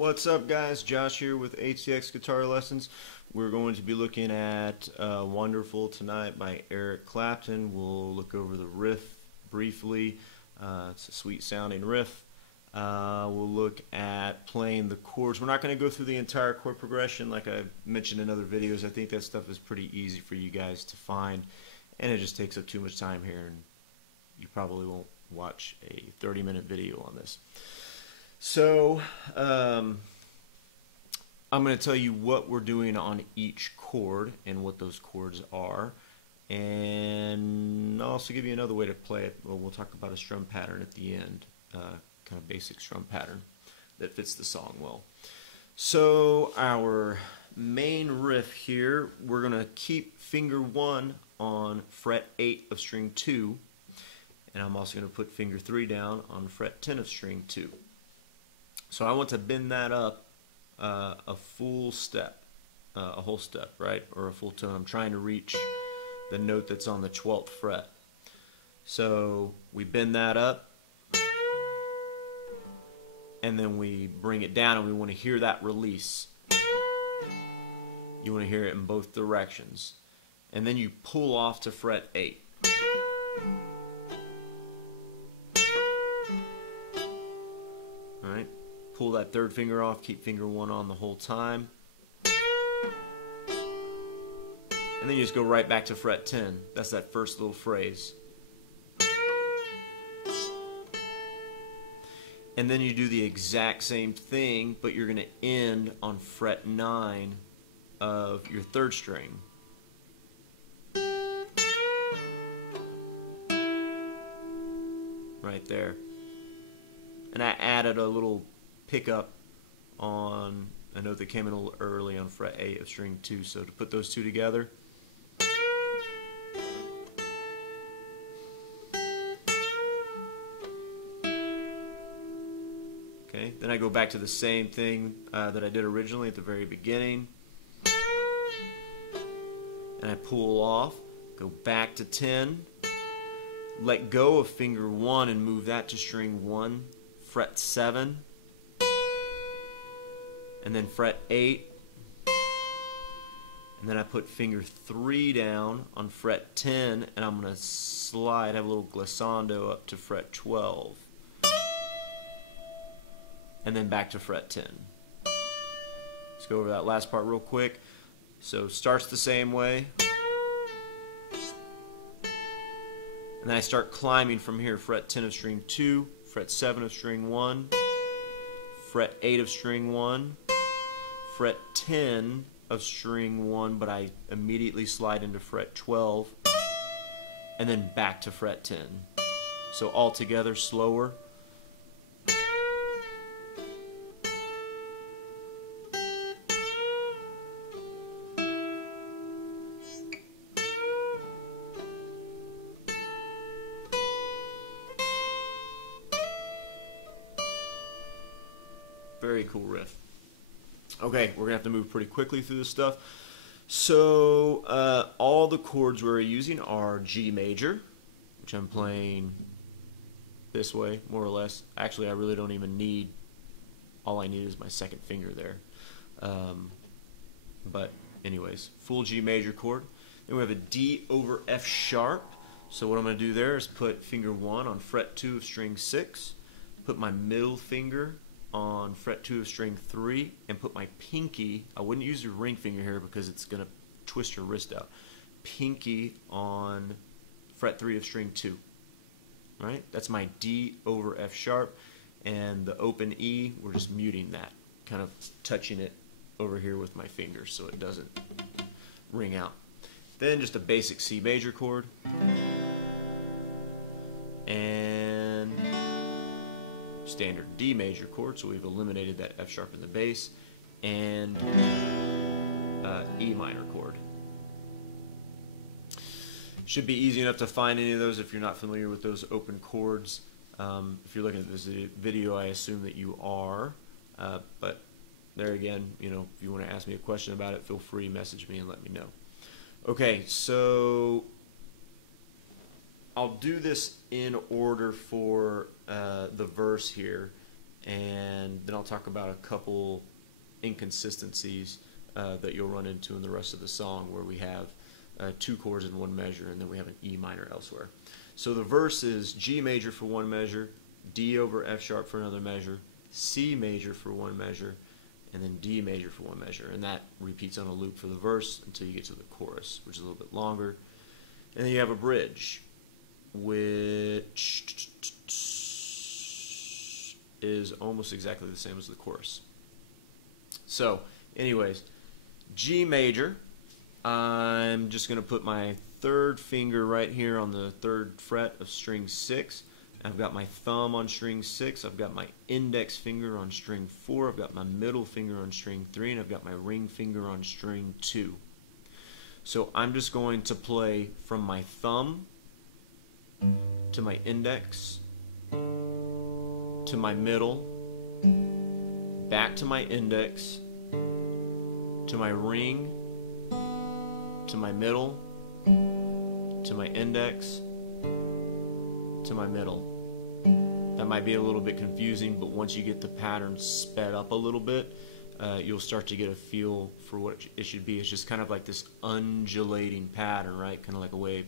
What's up, guys? Josh here with HCX Guitar Lessons. We're going to be looking at Wonderful tonight by Eric Clapton. We'll look over the riff briefly. It's a sweet sounding riff. We'll look at playing the chords. We're not going to go through the entire chord progression like I mentioned in other videos. I think that stuff is pretty easy for you guys to find, and it just takes up too much time here, and you probably won't watch a 30-minute video on this. So I'm going to tell you what we're doing on each chord and what those chords are, and I'll also give you another way to play it. Well, we'll talk about a strum pattern at the end, kind of basic strum pattern that fits the song well. So our main riff here, we're going to keep finger 1 on fret 8 of string 2, and I'm also going to put finger 3 down on fret 10 of string 2. So I want to bend that up a full step, a whole step, right? Or a full tone. I'm trying to reach the note that's on the 12th fret. So we bend that up, and then we bring it down, and we want to hear that release. You want to hear it in both directions. And then you pull off to fret 8. Alright? Pull that third finger off, keep finger 1 on the whole time. And then you just go right back to fret 10. That's that first little phrase. And then you do the exact same thing, but you're going to end on fret 9 of your third string. Right there. And I added a little pickup on a note that came in a little early on fret 8 of string 2. So to put those two together, okay, then I go back to the same thing that I did originally at the very beginning, and I pull off, go back to 10, let go of finger 1 and move that to string 1, fret 7, and then fret 8, and then I put finger 3 down on fret 10, and I'm going to slide, have a little glissando up to fret 12, and then back to fret 10. Let's go over that last part real quick. So starts the same way, and then I start climbing from here, fret 10 of string 2, fret 7 of string 1, fret 8 of string 1, fret 10 of string 1, but I immediately slide into fret 12, and then back to fret 10. So all together, slower. Very cool riff. Okay, we're going to have to move pretty quickly through this stuff. So all the chords we're using are G major, which I'm playing this way, more or less. Actually, I really don't even need, all I need is my second finger there. But anyways, full G major chord. Then we have a D over F sharp. So what I'm going to do there is put finger 1 on fret 2 of string 6, put my middle finger on fret 2 of string 3, and put my pinky, I wouldn't use your ring finger here because it's going to twist your wrist out, pinky on fret 3 of string 2. Right? That's my D over F sharp, and the open E, we're just muting that, kind of touching it over here with my fingers so it doesn't ring out. Then just a basic C major chord, and standard D major chord, so we've eliminated that F sharp in the bass, and E minor chord. Should be easy enough to find any of those if you're not familiar with those open chords. If you're looking at this video, I assume that you are, but there again, you know, if you want to ask me a question about it, feel free to message me and let me know. Okay, so I'll do this in order for the verse here, and then I'll talk about a couple inconsistencies that you'll run into in the rest of the song, where we have 2 chords in one measure and then we have an E minor elsewhere. So the verse is G major for one measure, D over F sharp for another measure, C major for one measure, and then D major for one measure, and that repeats on a loop for the verse until you get to the chorus, which is a little bit longer. And then you have a bridge, which is almost exactly the same as the chorus. So anyways, G major, I'm just going to put my 3rd finger right here on the 3rd fret of string 6. I've got my thumb on string 6, I've got my index finger on string 4, I've got my middle finger on string 3, and I've got my ring finger on string 2. So I'm just going to play from my thumb to my index to my middle, back to my index, to my ring, to my middle, to my index, to my middle. That might be a little bit confusing, but once you get the pattern sped up a little bit, you'll start to get a feel for what it should be. It's just kind of like this undulating pattern, right? Kind of like a wave.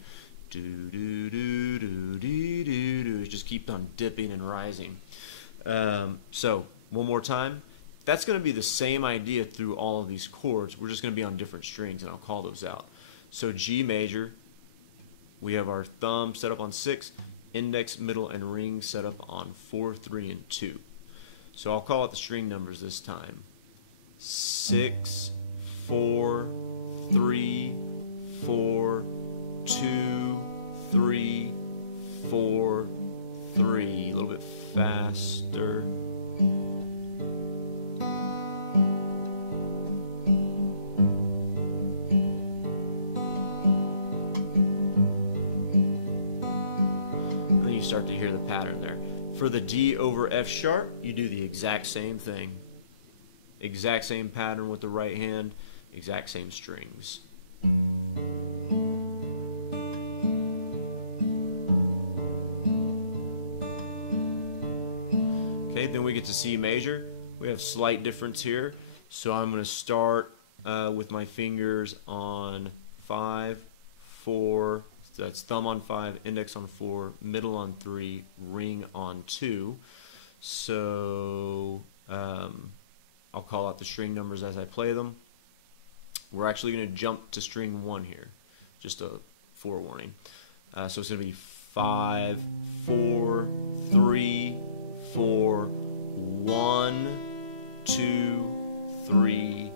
Do do do do do do do. It just keeps on dipping and rising. So one more time. That's going to be the same idea through all of these chords. We're just going to be on different strings, and I'll call those out. So G major, we have our thumb set up on 6, index, middle, and ring set up on 4, 3, and 2. So I'll call out the string numbers this time. 6, 4, 3, 4, 2, 3, 4, 3. A little bit faster. Start to hear the pattern there. For the D over F sharp, you do the exact same thing. Exact same pattern with the right hand, exact same strings. Okay, then we get to C major. We have slight difference here. So I'm going to start with my fingers on 5, 4, so that's thumb on 5, index on 4, middle on 3, ring on 2. So I'll call out the string numbers as I play them. We're actually going to jump to string 1 here, just a forewarning. So it's going to be 5, 4, 3, 4, 1, 2, 3,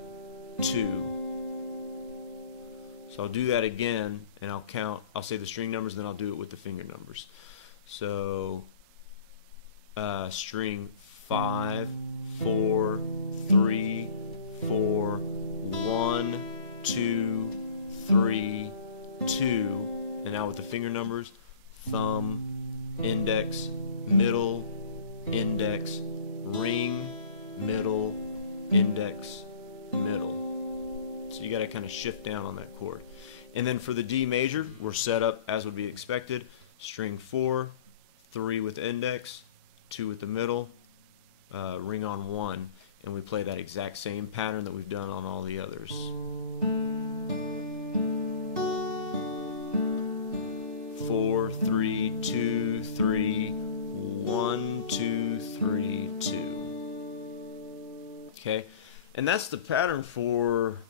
2. So I'll do that again, and I'll count. I'll say the string numbers, then I'll do it with the finger numbers. So string 5, 4, 3, 4, 1, 2, 3, 2. And now with the finger numbers, thumb, index, middle, index, ring, middle, index, middle. So you got to kind of shift down on that chord. And then for the D major, we're set up as would be expected. String 4, 3 with the index, 2 with the middle, ring on 1. And we play that exact same pattern that we've done on all the others. 4, 3, 2, 3, 1, 2, 3, 2. Okay? And that's the pattern for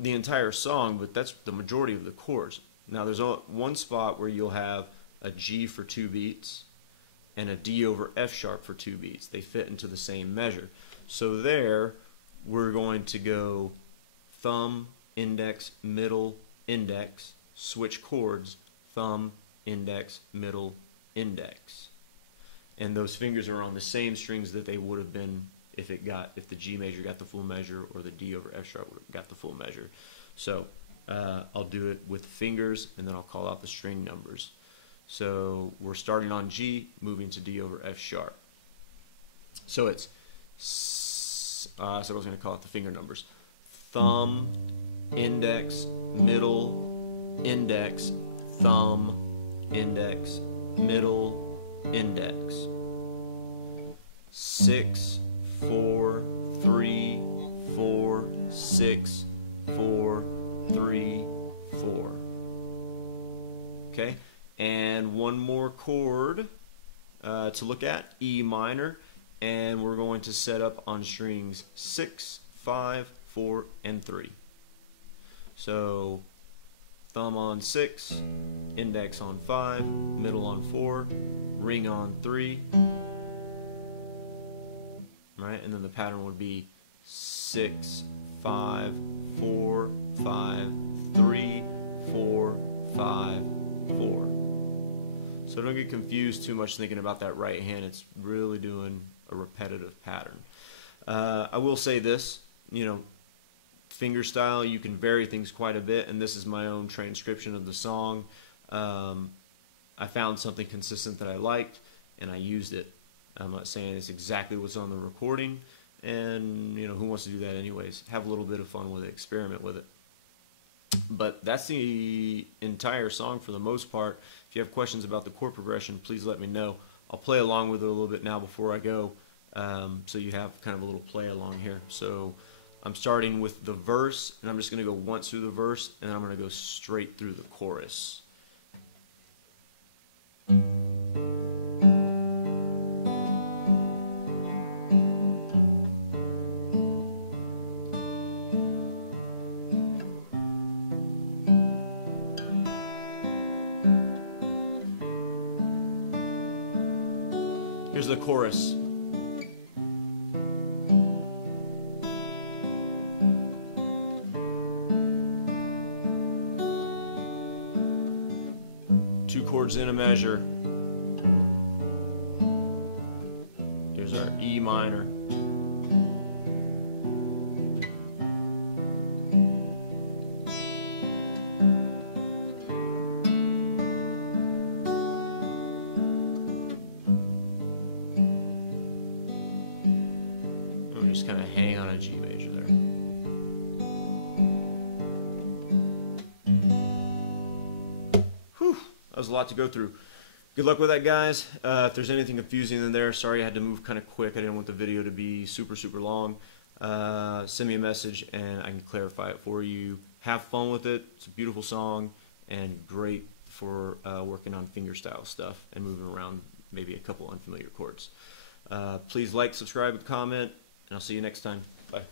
the entire song, but that's the majority of the chords. Now there's one spot where you'll have a G for 2 beats and a D over F sharp for 2 beats. They fit into the same measure. So there we're going to go thumb, index, middle, index, switch chords, thumb, index, middle, index. And those fingers are on the same strings that they would have been if the G major got the full measure or the D over F sharp got the full measure. So I'll do it with fingers, and then I'll call out the string numbers. So we're starting on G, moving to D over F sharp. So it's so I was going to call out the finger numbers: thumb, index, middle, index, thumb, index, middle, index. 6, 4, 3, 4, 6, 4, 3, 4. Okay, and one more chord to look at, E minor, and we're going to set up on strings 6, 5, 4, and 3. So thumb on 6, index on 5, middle on 4, ring on 3, right? And then the pattern would be 6, 5, 4, 5, 3, 4, 5, 4. So don't get confused too much thinking about that right hand. It's really doing a repetitive pattern. I will say this, you know, finger style, you can vary things quite a bit, and this is my own transcription of the song. I found something consistent that I liked, and I used it. I'm not saying it's exactly what's on the recording, and you know, who wants to do that anyways? Have a little bit of fun with it, experiment with it. But that's the entire song for the most part. If you have questions about the chord progression, please let me know. I'll play along with it a little bit now before I go, so you have kind of a little play along here. So I'm starting with the verse, and I'm just going to go once through the verse, and then I'm going to go straight through the chorus. Here's the chorus. Two chords in a measure. Here's our E minor. Just kind of hang on a G major there. Whew, that was a lot to go through. Good luck with that, guys. If there's anything confusing in there, sorry I had to move kind of quick. I didn't want the video to be super long. Send me a message and I can clarify it for you. Have fun with it. It's a beautiful song and great for working on fingerstyle stuff and moving around maybe a couple unfamiliar chords. Please like, subscribe, and comment. And I'll see you next time. Bye.